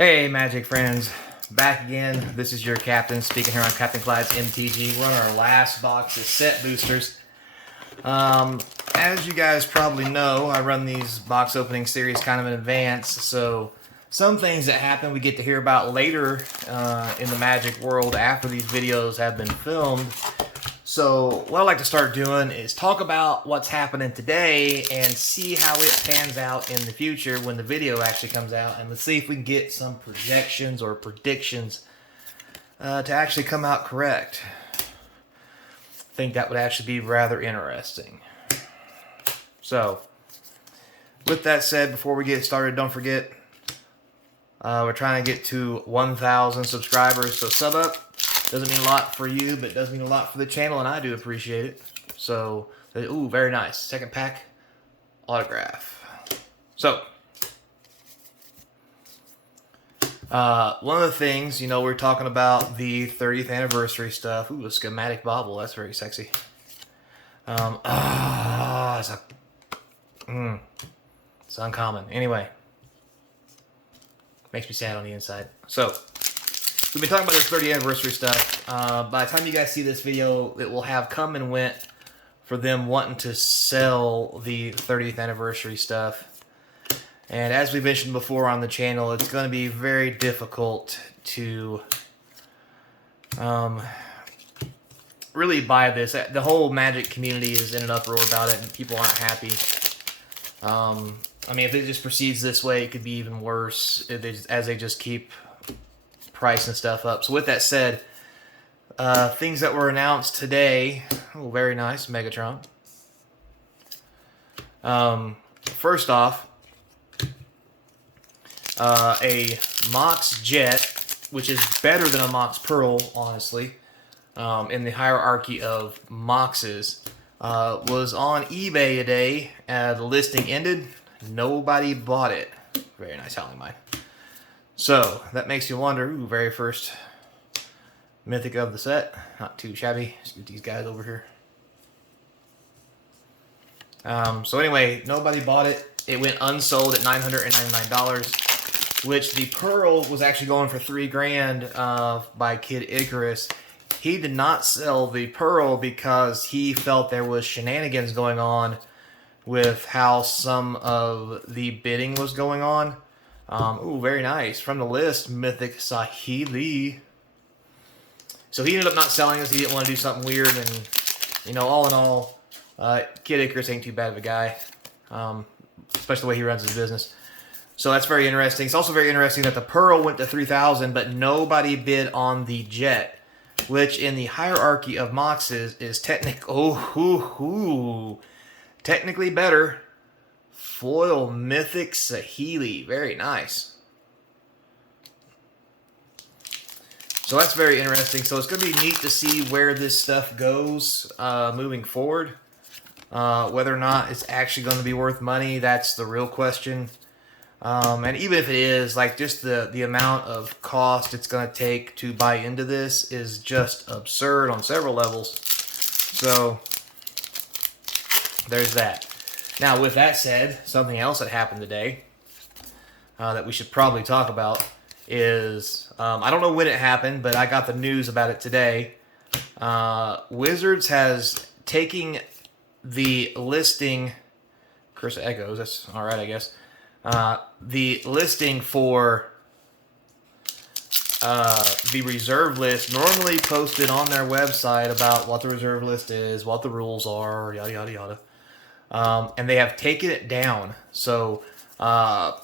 Hey, Magic friends, back again. This is your captain speaking here on Captain Clyde's MTG. We're on our last box of set boosters. As you guys probably know, I run these box opening series kind of in advance, so some things that happen we get to hear about later in the Magic world after these videos have been filmed. So what I'd like to start doing is talk about what's happening today and see how it pans out in the future when the video actually comes out. And let's see if we can get some projections or predictions to actually come out correct. I think that would actually be rather interesting. So, with that said, before we get started, don't forget, we're trying to get to 1,000 subscribers, so sub up. Doesn't mean a lot for you, but it does mean a lot for the channel, and I do appreciate it. So, ooh, very nice. Second pack, autograph. So, one of the things, we're talking about the 30th anniversary stuff. Ooh, a schematic bobble. That's very sexy. It's uncommon. Anyway, makes me sad on the inside. So, we've been talking about this 30th anniversary stuff. By the time you guys see this video, it will have come and went for them wanting to sell the 30th anniversary stuff. And as we mentioned before on the channel, it's going to be very difficult to really buy this. The whole Magic community is in an uproar about it, and people aren't happy. I mean, if it just proceeds this way, it could be even worse as they just keep pricing stuff up. So with that said, things that were announced today. Oh, very nice, Megatron. First off, a Mox Jet, which is better than a Mox Pearl, honestly, in the hierarchy of Moxes, was on eBay today. The listing ended. Nobody bought it. Very nice Howling Mine. So, that makes you wonder, ooh, very first Mythic of the set. Not too shabby. Let's get these guys over here. So anyway, nobody bought it. It went unsold at $999, which the Pearl was actually going for $3,000 by Kid Icarus. He did not sell the Pearl because he felt there was shenanigans going on with how some of the bidding was going on. Ooh, very nice. From the list, Mythic Saheeli. So he ended up not selling this. He didn't want to do something weird. And, all in all, Kid Icarus ain't too bad of a guy. Especially the way he runs his business. So that's very interesting. It's also very interesting that the Pearl went to $3,000, but nobody bid on the Jet, which in the hierarchy of Moxes is technically better. Foil Mythic Saheeli. Very nice. So that's very interesting. So it's going to be neat to see where this stuff goes moving forward. Whether or not it's actually going to be worth money, that's the real question. And even if it is, like, just the amount of cost it's going to take to buy into this is just absurd on several levels. So there's that. Now, with that said, something else that happened today that we should probably talk about is, I don't know when it happened, but I got the news about it today. Wizards has taken the listing, Curse of Echoes, that's alright, I guess. The listing for the reserve list, normally posted on their website about what the reserve list is, what the rules are, yada yada yada. And they have taken it down. So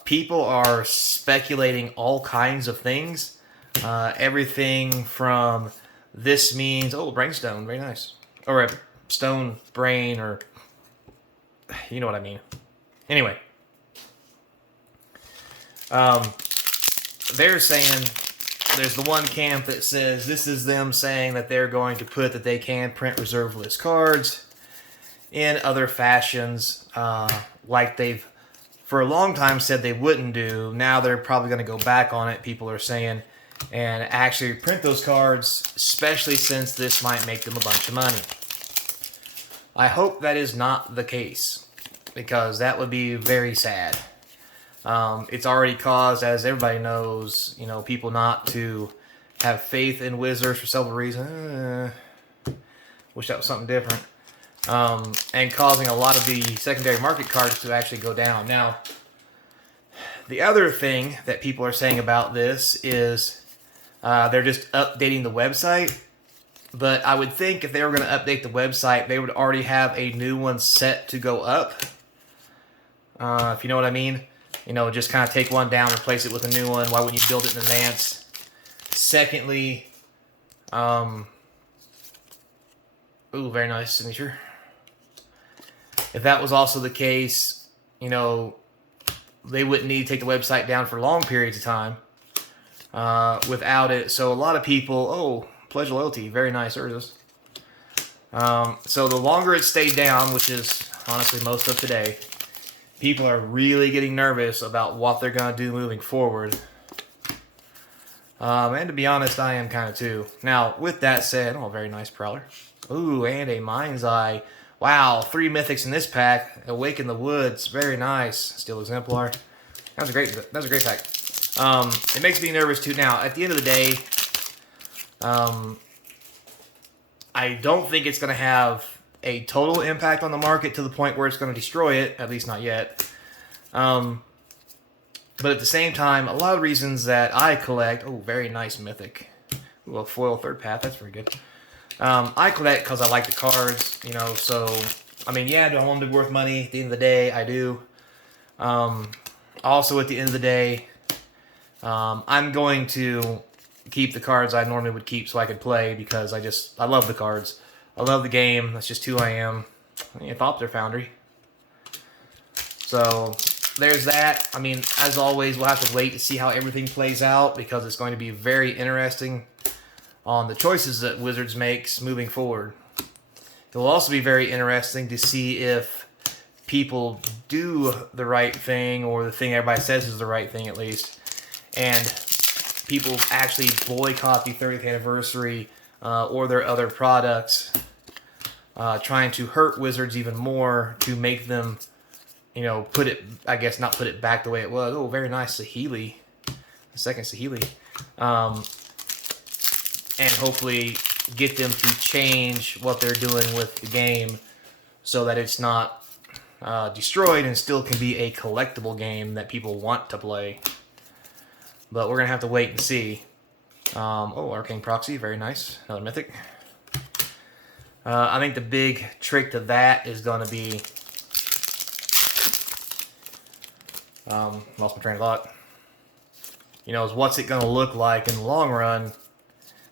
people are speculating all kinds of things. Everything from this means, Brainstone, very nice. Or a stone brain, or you know what I mean. Anyway. They're saying, there's the one camp that says this is them saying that they're going to put that they can print reserve list cards in other fashions, like they've for a long time said they wouldn't do. Now they're probably going to go back on it, people are saying, and actually print those cards, especially since this might make them a bunch of money. I hope that is not the case, because that would be very sad. It's already caused, as everybody knows, people not to have faith in Wizards for several reasons. Wish that was something different. And causing a lot of the secondary market cards to actually go down. Now, the other thing that people are saying about this is they're just updating the website. But I would think if they were going to update the website, they would already have a new one set to go up. If you know what I mean. Just kind of take one down, replace it with a new one. Why wouldn't you build it in advance? Secondly, ooh, very nice signature. If that was also the case, they wouldn't need to take the website down for long periods of time without it. So a lot of people, Pledge Loyalty, very nice, Urzus. So the longer it stayed down, which is honestly most of today, people are really getting nervous about what they're going to do moving forward. And to be honest, I am kind of too. Now, with that said, very nice Prowler. Ooh, and a Mind's Eye. Wow, 3 mythics in this pack. Awaken the Woods, very nice. Steel Exemplar. That's a great pack. It makes me nervous too. Now, at the end of the day, I don't think it's going to have a total impact on the market to the point where it's going to destroy it. At least not yet. But at the same time, a lot of reasons that I collect... Oh, very nice mythic. Ooh, a foil third path. That's very good. I collect because I like the cards, so... I mean, yeah, do I want them to be worth money? At the end of the day, I do. Also, at the end of the day, I'm going to keep the cards I normally would keep so I could play because I love the cards. I love the game. That's just who I am. Thopter Foundry. So... there's that. I mean, as always, we'll have to wait to see how everything plays out because it's going to be very interesting on the choices that Wizards makes moving forward. It will also be very interesting to see if people do the right thing, or the thing everybody says is the right thing at least, and people actually boycott the 30th anniversary or their other products, trying to hurt Wizards even more to make them... not put it back the way it was. Oh, very nice Saheeli. The second Saheeli. And hopefully get them to change what they're doing with the game so that it's not destroyed and still can be a collectible game that people want to play. But we're going to have to wait and see. Arcane Proxy. Very nice. Another mythic. I think the big trick to that is going to be... lost my train of thought. Is what's it going to look like in the long run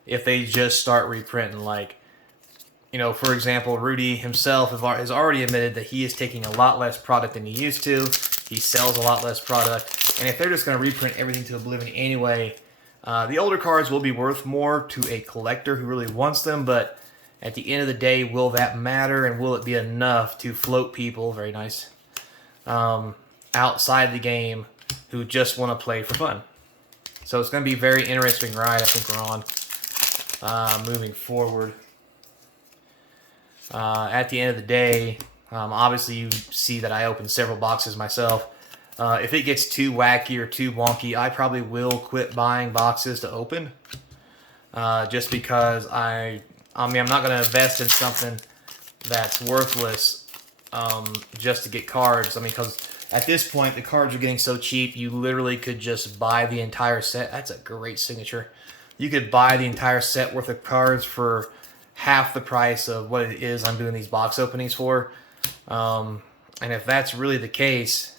if they just start reprinting? For example, Rudy himself has already admitted that he is taking a lot less product than he used to. He sells a lot less product. And if they're just going to reprint everything to oblivion anyway, the older cards will be worth more to a collector who really wants them. But at the end of the day, will that matter? And will it be enough to float people? Very nice. Outside the game who just want to play for fun. So it's going to be a very interesting ride I think we're on moving forward. At the end of the day, obviously you see that I opened several boxes myself. If it gets too wacky or too wonky, I probably will quit buying boxes to open. Just because I'm not going to invest in something that's worthless just to get cards. Because at this point, the cards are getting so cheap, you literally could just buy the entire set. That's a great signature. You could buy the entire set worth of cards for half the price of what it is I'm doing these box openings for. And if that's really the case,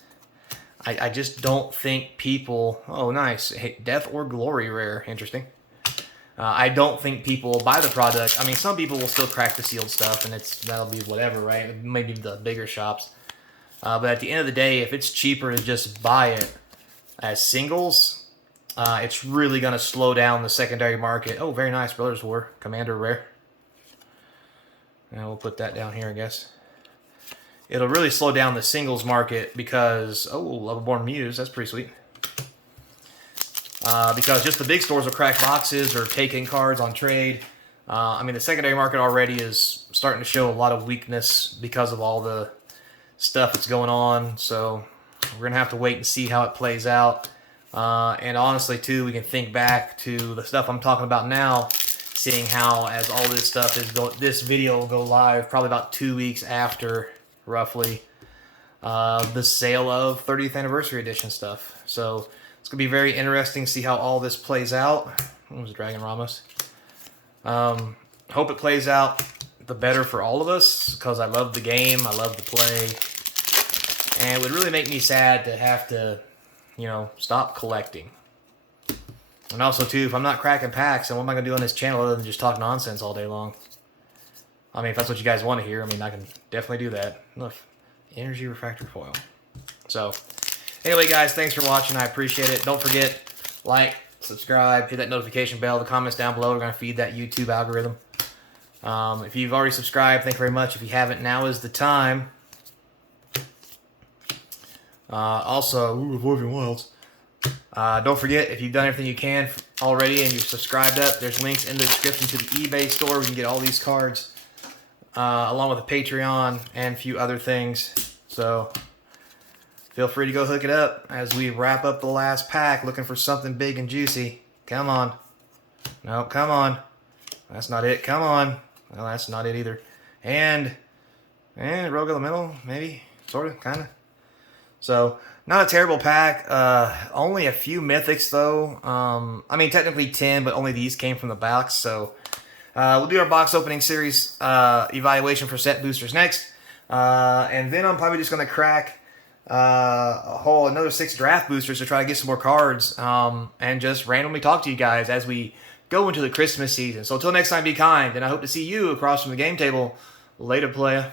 I just don't think people... Oh, nice. Hey, Death or Glory rare. Interesting. I don't think people will buy the product. Some people will still crack the sealed stuff, and that'll be whatever, right? Maybe the bigger shops. But at the end of the day, if it's cheaper to just buy it as singles, it's really going to slow down the secondary market. Oh, very nice. Brothers War. Commander rare. And we'll put that down here, I guess. It'll really slow down the singles market because... Oh, Loveborn Muse. That's pretty sweet. Because just the big stores will crack boxes or take in cards on trade. The secondary market already is starting to show a lot of weakness because of all the stuff that's going on. So We're going to have to wait and see how it plays out. And honestly, too, we can think back to the stuff I'm talking about now, seeing how as all this stuff is this video will go live probably about 2 weeks after, roughly, the sale of 30th Anniversary Edition stuff. So it's going to be very interesting to see how all this plays out. What was Dragon Ramos? Hope it plays out the better for all of us, because I love the game, I love the play, and it would really make me sad to have to, you know, stop collecting. And also, too, if I'm not cracking packs, then what am I going to do on this channel other than just talk nonsense all day long? I mean, if that's what you guys want to hear, I mean, I can definitely do that. Look, energy refractory foil. So, anyway, guys, thanks for watching. I appreciate it. Don't forget, like, subscribe, hit that notification bell. The comments down below are going to feed that YouTube algorithm. If you've already subscribed, thank you very much. If you haven't, now is the time. Also, avoid your wilds. Don't forget, if you've done everything you can already and you've subscribed up, there's links in the description to the eBay store where you can get all these cards, along with a Patreon and a few other things. So, feel free to go hook it up as we wrap up the last pack, looking for something big and juicy. Come on. No, come on. That's not it. Come on. Well, that's not it either. And Rogue Elemental, maybe, sort of, kind of. So, not a terrible pack. Only a few mythics, though. I mean, technically 10, but only these came from the box. So, we'll do our box opening series evaluation for set boosters next. And then I'm probably just going to crack another 6 draft boosters to try to get some more cards. And just randomly talk to you guys as we go into the Christmas season. So, until next time, be kind. And I hope to see you across from the game table. Later, playa.